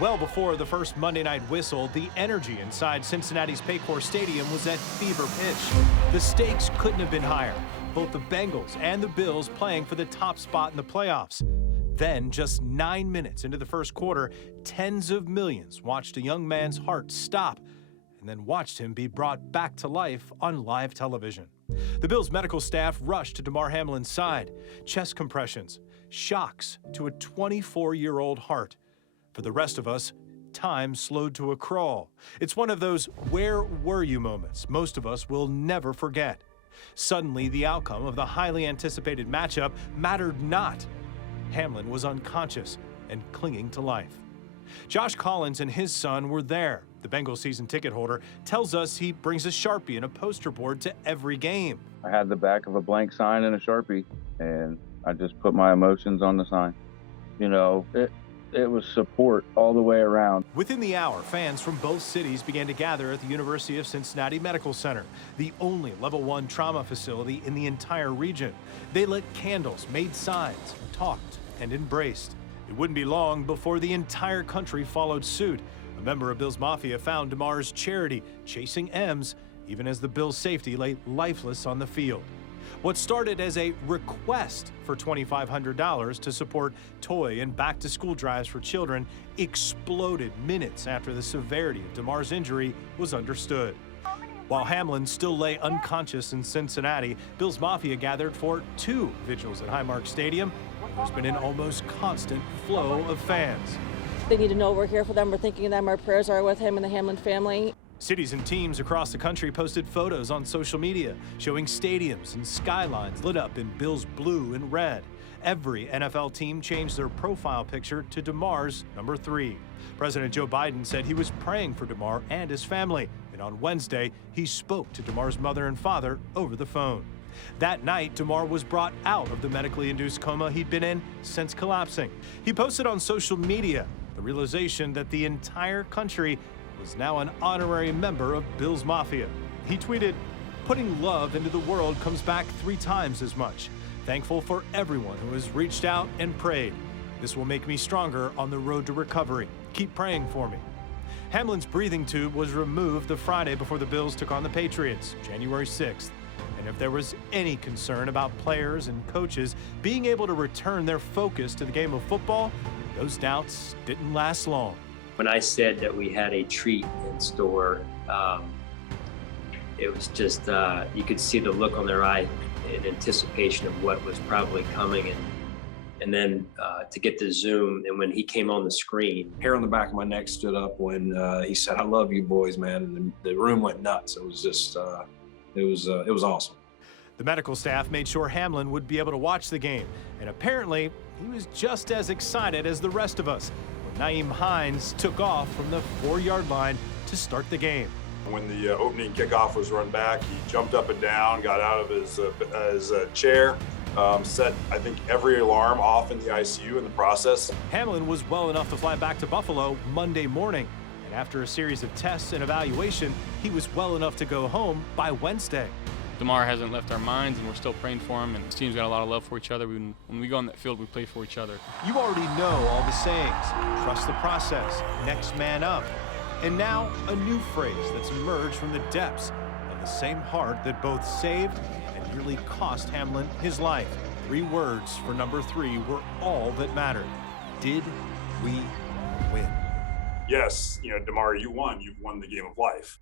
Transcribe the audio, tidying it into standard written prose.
Well before the first Monday night whistle, the energy inside Cincinnati's Paycor Stadium was at fever pitch. The stakes couldn't have been higher. Both the Bengals and the Bills playing for the top spot in the playoffs. Then, just 9 minutes into the first quarter, tens of millions watched a young man's heart stop and then watched him be brought back to life on live television. The Bills' medical staff rushed to Damar Hamlin's side. Chest compressions, shocks to a 24-year-old heart. For the rest of us, time slowed to a crawl. It's one of those "where were you" moments most of us will never forget. Suddenly, the outcome of the highly anticipated matchup mattered not. Hamlin was unconscious and clinging to life. Josh Collins and his son were there. The Bengals season ticket holder tells us he brings a Sharpie and a poster board to every game. I had the back of a blank sign and a Sharpie, and I just put my emotions on the sign. You know, it was support all the way around. Within the hour, fans from both cities began to gather at the University of Cincinnati Medical Center, the only level 1 trauma facility in the entire region. They lit candles, made signs, talked, and embraced. It wouldn't be long before the entire country followed suit. A member of Bills Mafia found Damar's charity chasing M's, even as the Bills' safety lay lifeless on the field. What started as a request for $2,500 to support toy and back-to-school drives for children exploded minutes after the severity of Damar's injury was understood. While Hamlin still lay unconscious in Cincinnati, Bills Mafia gathered for 2 vigils at Highmark Stadium. There's been an almost constant flow of fans. They need to know we're here for them. We're thinking of them. Our prayers are with him and the Hamlin family. Cities and teams across the country posted photos on social media showing stadiums and skylines lit up in Bills blue and red. Every NFL team changed their profile picture to Damar's number 3. President Joe Biden said he was praying for Damar and his family, and on Wednesday, he spoke to Damar's mother and father over the phone. That night, Damar was brought out of the medically induced coma he'd been in since collapsing. He posted on social media the realization that the entire country was now an honorary member of Bills Mafia. He tweeted, "Putting love into the world comes back 3 times as much. Thankful for everyone who has reached out and prayed. This will make me stronger on the road to recovery. Keep praying for me." Hamlin's breathing tube was removed the Friday before the Bills took on the Patriots, January 6th. And if there was any concern about players and coaches being able to return their focus to the game of football, those doubts didn't last long. When I said that we had a treat in store, it was just, you could see the look on their eye in anticipation of what was probably coming. And then to get the Zoom, and when he came on the screen. Hair on the back of my neck stood up when he said, "I love you boys, man." And the room went nuts. It was just, it was awesome. The medical staff made sure Hamlin would be able to watch the game. And apparently, he was just as excited as the rest of us when Nyheim Hines took off from the 4-yard line to start the game. When the opening kickoff was run back, he jumped up and down, got out of his chair, set, I think, every alarm off in the ICU in the process. Hamlin was well enough to fly back to Buffalo Monday morning. And after a series of tests and evaluation, he was well enough to go home by Wednesday. Damar hasn't left our minds, and we're still praying for him, and this team's got a lot of love for each other. When we go on that field, we play for each other. You already know all the sayings: trust the process, next man up. And now, a new phrase that's emerged from the depths of the same heart that both saved and nearly cost Hamlin his life. 3 words for number 3 were all that mattered. Did we win? Yes, Damar, you won. You've won the game of life.